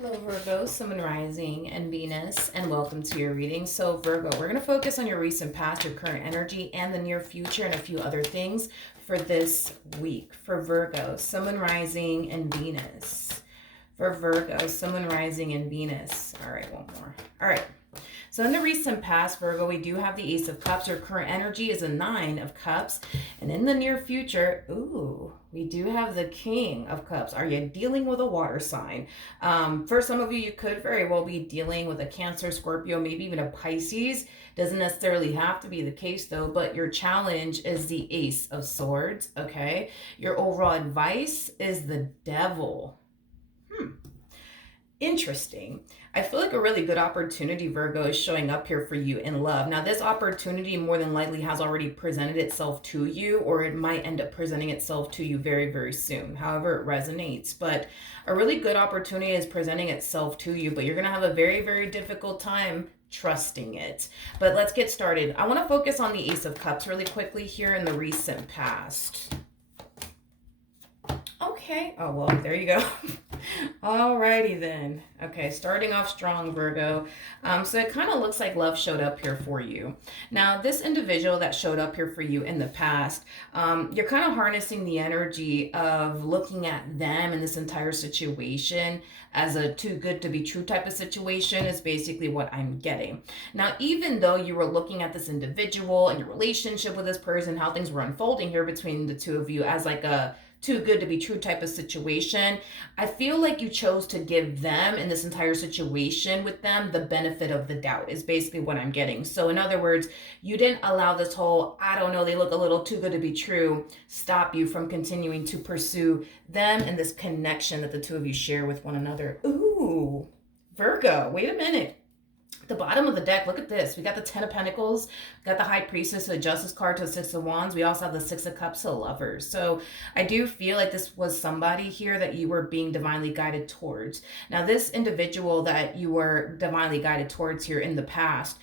Hello, Virgo, Sun, Moon, Rising, and Venus, and welcome to your reading. So, Virgo, we're going to focus on your recent past, your current energy, and the near future, and a few other things for this week. For Virgo, Sun, Moon, Rising, and Venus. For Virgo, Sun, Moon, Rising, and Venus. All right, one more. All right. So in the recent past, Virgo, we do have the Ace of Cups. Your current energy is a Nine of Cups. And in the near future, ooh, we do have the King of Cups. Are you dealing with a water sign? For some of you, you could very well be dealing with a Cancer, Scorpio, maybe even a Pisces. Doesn't necessarily have to be the case though, but your challenge is the Ace of Swords, okay? Your overall advice is the Devil. Interesting. I feel like a really good opportunity, Virgo, is showing up here for you in love. Now, this opportunity more than likely has already presented itself to you, or it might end up presenting itself to you very, very soon, however it resonates. But a really good opportunity is presenting itself to you, but you're going to have a very, very difficult time trusting it. But let's get started. I want to focus on the Ace of Cups really quickly here in the recent past. Okay. Oh, well, there you go. Alrighty then. Okay, starting off strong, Virgo. So it kind of looks like love showed up here for you. Now, this individual that showed up here for you in the past, you're kind of harnessing the energy of looking at them in this entire situation as a too good to be true type of situation is basically what I'm getting. Now, even though you were looking at this individual and your relationship with this person, how things were unfolding here between the two of you as like a too good to be true type of situation, I feel like you chose to give them in this entire situation with them the benefit of the doubt is basically what I'm getting. So in other words, you didn't allow this whole, I don't know, they look a little too good to be true, stop you from continuing to pursue them and this connection that the two of you share with one another. Ooh, Virgo, wait a minute. The bottom of the deck, look at this. We got the Ten of Pentacles, we got the High Priestess, the Justice card to the Six of Wands. We also have the Six of Cups to Lovers. So I do feel like this was somebody here that you were being divinely guided towards. Now, this individual that you were divinely guided towards here in the past,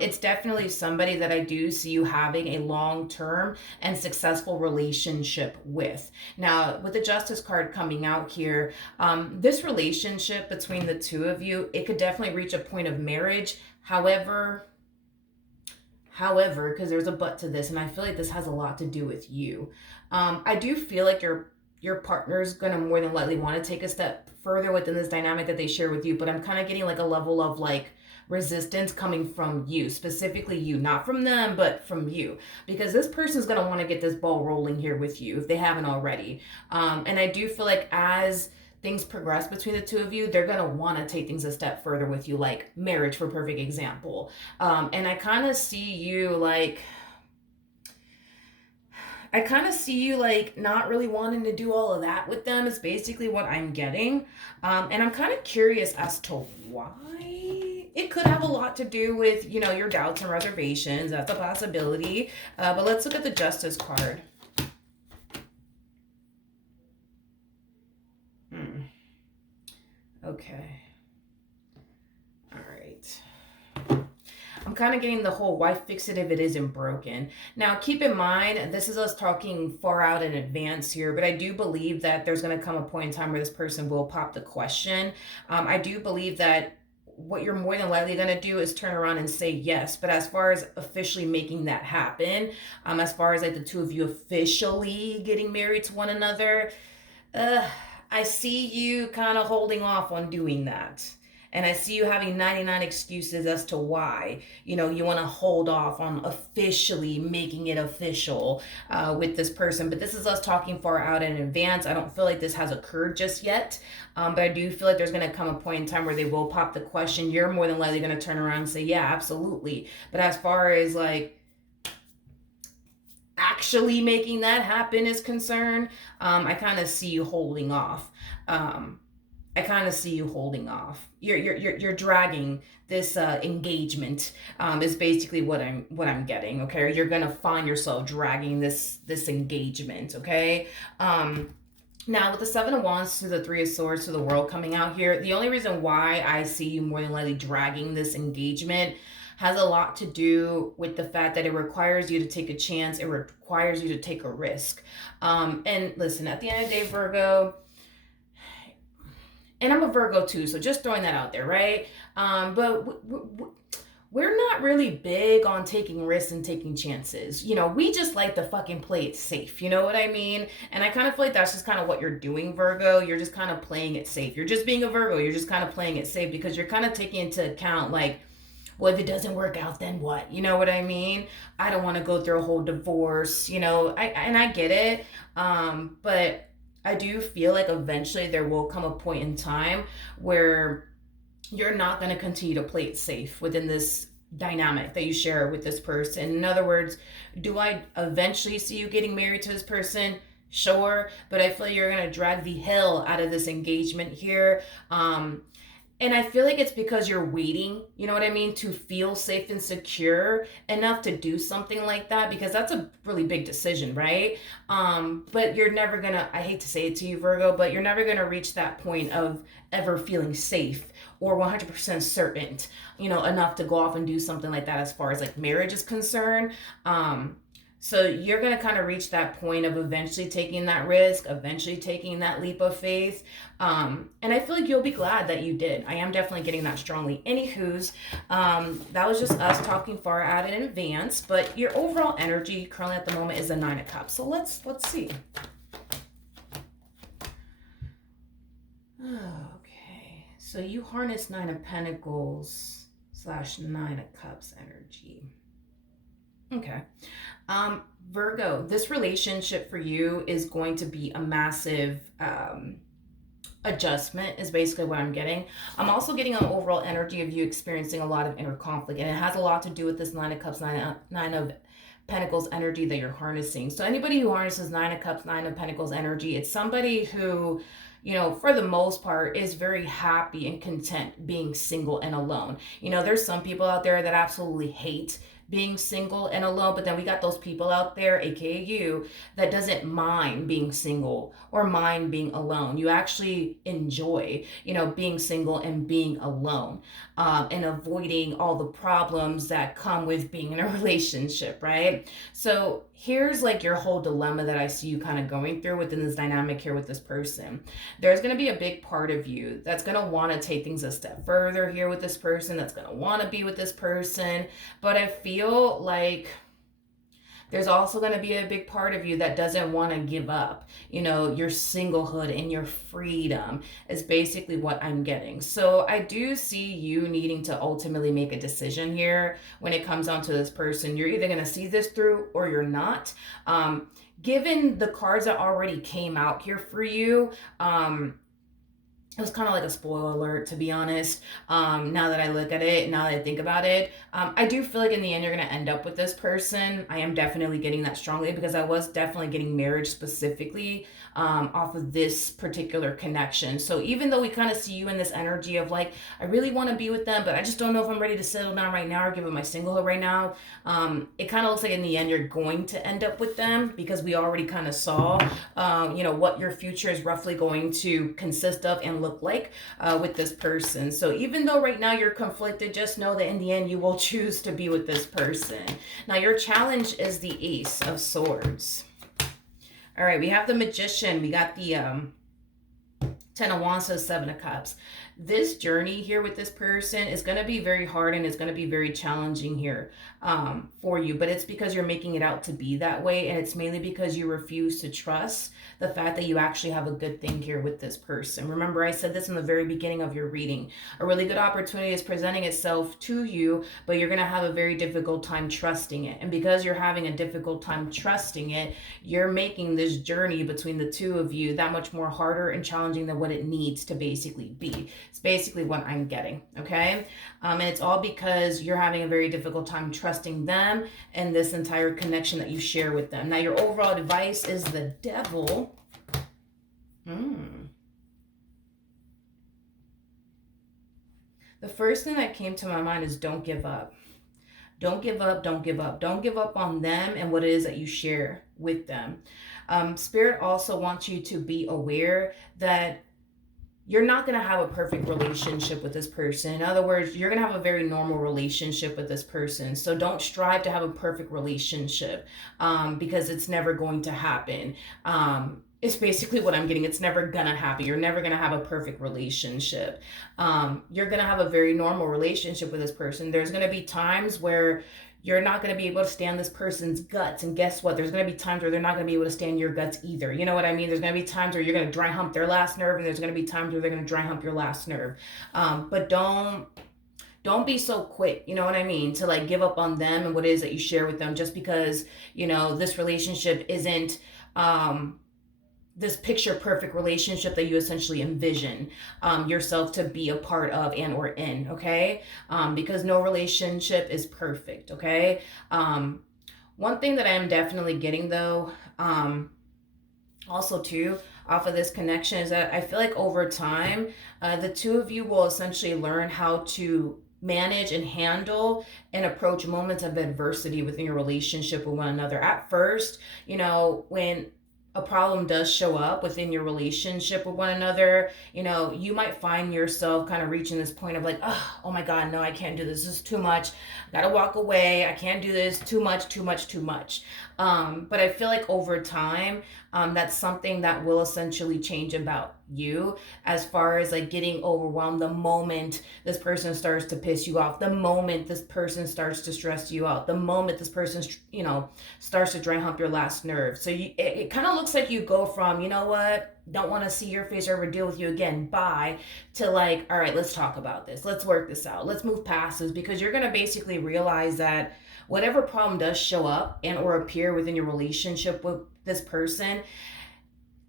it's definitely somebody that I do see you having a long-term and successful relationship with. Now, with the Justice card coming out here, this relationship between the two of you, it could definitely reach a point of marriage. However, because there's a but to this, and I feel like this has a lot to do with you. I do feel like your partner's gonna more than likely want to take a step further within this dynamic that they share with you, but I'm kind of getting like a level of like resistance coming from you, specifically you, not from them, but from you, because this person's gonna want to get this ball rolling here with you if they haven't already. And I do feel like as things progress between the two of you, they're gonna want to take things a step further with you, like marriage for perfect example. And I kind of see you like not really wanting to do all of that with them is basically what I'm getting. And I'm kind of curious as to why. It could have a lot to do with, you know, your doubts and reservations. That's a possibility. But let's look at the Justice card. Okay. All right. I'm kind of getting the whole why fix it if it isn't broken. Now, keep in mind, this is us talking far out in advance here, but I do believe that there's going to come a point in time where this person will pop the question. I do believe that what you're more than likely going to do is turn around and say yes. But as far as officially making that happen, as far as like the two of you officially getting married to one another, I see you kind of holding off on doing that. And I see you having 99 excuses as to why, you know, you want to hold off on officially making it official with this person. But this is us talking far out in advance. I don't feel like this has occurred just yet. But I do feel like there's going to come a point in time where they will pop the question. You're more than likely going to turn around and say, yeah, absolutely. But as far as like actually making that happen is concerned, I kind of see you holding off. I kind of see you holding off. You're dragging this engagement. Is basically what I'm getting. Okay, you're gonna find yourself dragging this engagement. Okay. Now, with the Seven of Wands to the Three of Swords to the World coming out here, the only reason why I see you more than likely dragging this engagement has a lot to do with the fact that it requires you to take a chance. It requires you to take a risk. And listen, at the end of the day, Virgo, And I'm a Virgo too, so just throwing that out there, right? But we're not really big on taking risks and taking chances. We just like to fucking play it safe. You know what I mean? And I kind of feel like that's just kind of what you're doing, Virgo. You're just kind of playing it safe. You're just being a Virgo. You're just kind of playing it safe because you're kind of taking into account, like, well, if it doesn't work out, then what? You know what I mean? I don't want to go through a whole divorce. I get it. But I do feel like eventually there will come a point in time where you're not going to continue to play it safe within this dynamic that you share with this person. In other words, do I eventually see you getting married to this person? Sure, but I feel like you're going to drag the hell out of this engagement here. And I feel like it's because you're waiting, you know what I mean, to feel safe and secure enough to do something like that, because that's a really big decision, right? But you're never gonna, I hate to say it to you, Virgo, but you're never gonna reach that point of ever feeling safe or 100% certain, enough to go off and do something like that as far as like marriage is concerned. So you're going to kind of reach that point of eventually taking that risk, eventually taking that leap of faith. And I feel like you'll be glad that you did. I am definitely getting that strongly. Anywho's, that was just us talking far out in advance. But your overall energy currently at the moment is the Nine of Cups. So let's see. Okay. So you harness Nine of Pentacles / Nine of Cups energy. Okay. Virgo, this relationship for you is going to be a massive adjustment is basically what I'm getting. I'm also getting an overall energy of you experiencing a lot of inner conflict, and it has a lot to do with this Nine of Cups, Nine of Pentacles energy that you're harnessing. So anybody who harnesses Nine of Cups, Nine of Pentacles energy, it's somebody who, for the most part, is very happy and content being single and alone. There's some people out there that absolutely hate being single and alone, but then we got those people out there, aka you, that doesn't mind being single or mind being alone. You actually enjoy, being single and being alone, and avoiding all the problems that come with being in a relationship, right? So here's like your whole dilemma that I see you kind of going through within this dynamic here with this person. There's going to be a big part of you that's going to want to take things a step further here with this person, that's going to want to be with this person, but I feel like there's also going to be a big part of you that doesn't want to give up, your singlehood and your freedom is basically what I'm getting. So I do see you needing to ultimately make a decision here when it comes down to this person. You're either going to see this through or you're not. Given the cards that already came out here for you, it was kind of like a spoiler alert, to be honest. Now that I look at it, now that I think about it, I do feel like in the end, you're going to end up with this person. I am definitely getting that strongly because I was definitely getting marriage specifically off of this particular connection. So even though we kind of see you in this energy of like, I really want to be with them, but I just don't know if I'm ready to settle down right now or give it my singlehood right now. It kind of looks like in the end, you're going to end up with them because we already kind of saw, what your future is roughly going to consist of and look like with this person. So even though right now you're conflicted, just know that in the end, you will choose to be with this person. Now, your challenge is the Ace of Swords. All right, we have the Magician. We got the Ten of Wands, so Seven of Cups. This journey here with this person is going to be very hard and it's going to be very challenging here for you, but it's because you're making it out to be that way, and it's mainly because you refuse to trust the fact that you actually have a good thing here with this person. Remember, I said this in the very beginning of your reading. A really good opportunity is presenting itself to you, but you're going to have a very difficult time trusting it. And because you're having a difficult time trusting it, you're making this journey between the two of you that much more harder and challenging than what it needs to basically be. It's basically what I'm getting, okay? And it's all because you're having a very difficult time trusting them and this entire connection that you share with them. Now, your overall advice is the Devil. The first thing that came to my mind is don't give up. Don't give up, don't give up. Don't give up on them and what it is that you share with them. Spirit also wants you to be aware that you're not going to have a perfect relationship with this person. In other words, you're going to have a very normal relationship with this person. So don't strive to have a perfect relationship because it's never going to happen. It's basically what I'm getting. It's never gonna happen. You're never gonna have a perfect relationship. You're gonna have a very normal relationship with this person. There's gonna be times where you're not going to be able to stand this person's guts. And guess what? There's going to be times where they're not going to be able to stand your guts either. You know what I mean? There's going to be times where you're going to dry hump their last nerve, and there's going to be times where they're going to dry hump your last nerve. But don't be so quick, you know what I mean, to like give up on them and what it is that you share with them just because, this relationship isn't this picture perfect relationship that you essentially envision yourself to be a part of and or in, okay? Because no relationship is perfect, okay? One thing that I am definitely getting though, also too, off of this connection is that I feel like over time, the two of you will essentially learn how to manage and handle and approach moments of adversity within your relationship with one another. At first, when a problem does show up within your relationship with one another, you might find yourself kind of reaching this point of like, oh my God, no, I can't do this. This is too much. I gotta walk away. I can't do this. Too much, too much, too much. But I feel like over time, that's something that will essentially change about you as far as like getting overwhelmed the moment this person starts to piss you off, the moment this person starts to stress you out, the moment this person, starts to dry hump your last nerve. So it kind of looks like you go from, you know what, don't want to see your face or ever deal with you again, bye, to like, all right, let's talk about this. Let's work this out. Let's move past this, because you're going to basically realize that whatever problem does show up and or appear within your relationship with this person,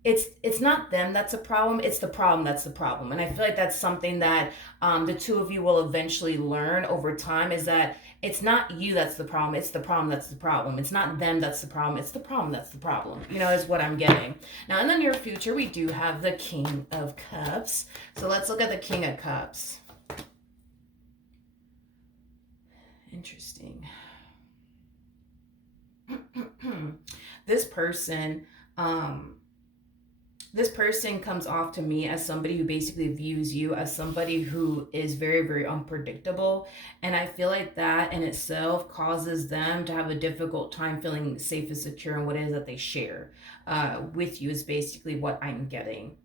it's not them that's a problem, it's the problem that's the problem. And I feel like that's something that the two of you will eventually learn over time, is that it's not you that's the problem, it's the problem that's the problem. It's not them that's the problem, it's the problem that's the problem, is what I'm getting. Now in the near future, we do have the King of Cups. So let's look at the King of Cups. Interesting. This person, this person comes off to me as somebody who basically views you as somebody who is very, very unpredictable. And I feel like that in itself causes them to have a difficult time feeling safe and secure in what it is that they share with you, is basically what I'm getting.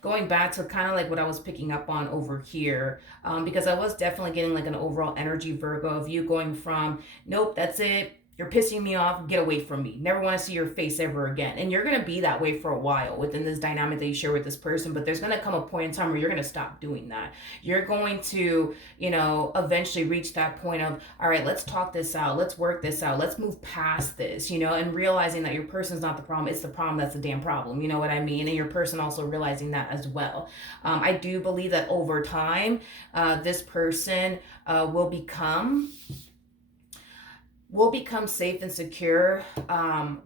Going back to kind of like what I was picking up on over here, because I was definitely getting like an overall energy, Virgo, of you going from, nope, that's it, you're pissing me off, get away from me, never want to see your face ever again. And you're going to be that way for a while within this dynamic that you share with this person, but there's going to come a point in time where you're going to stop doing that. You're going to, eventually reach that point of, all right, let's talk this out, let's work this out, let's move past this, and realizing that your person's not the problem, it's the problem that's the damn problem, you know what I mean? And your person also realizing that as well. I do believe that over time, this person will become safe and secure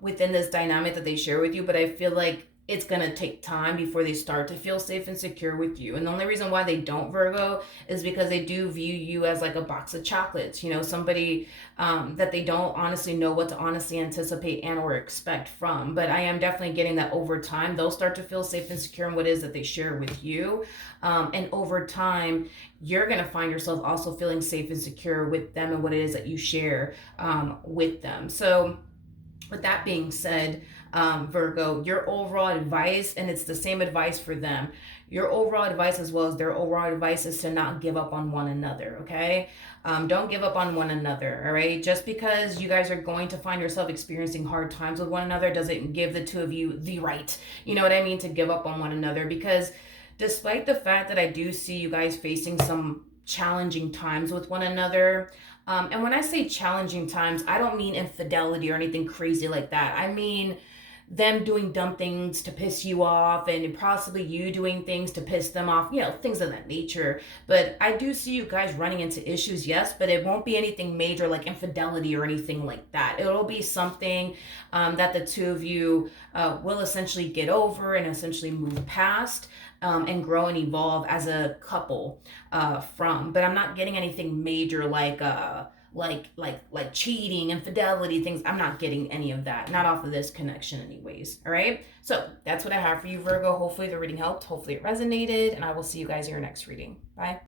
within this dynamic that they share with you. But I feel like it's going to take time before they start to feel safe and secure with you. And the only reason why they don't, Virgo, is because they do view you as like a box of chocolates, somebody that they don't honestly know what to honestly anticipate and or expect from. But I am definitely getting that over time, they'll start to feel safe and secure in what it is that they share with you. And over time, you're going to find yourself also feeling safe and secure with them and what it is that you share with them. So with that being said, Virgo, your overall advice, and it's the same advice for them, your overall advice as well as their overall advice, is to not give up on one another, okay? Don't give up on one another, all right? Just because you guys are going to find yourself experiencing hard times with one another doesn't give the two of you the right, you know what I mean, to give up on one another. Because despite the fact that I do see you guys facing some challenging times with one another, and when I say challenging times, I don't mean infidelity or anything crazy like that. I mean them doing dumb things to piss you off, and possibly you doing things to piss them off, things of that nature. But I do see you guys running into issues, yes, but it won't be anything major like infidelity or anything like that. It'll be something that the two of you will essentially get over and essentially move past. And grow and evolve as a couple from. But I'm not getting anything major like cheating, infidelity, things. I'm not getting any of that. Not off of this connection anyways. All right. So that's what I have for you, Virgo. Hopefully the reading helped. Hopefully it resonated. And I will see you guys in your next reading. Bye.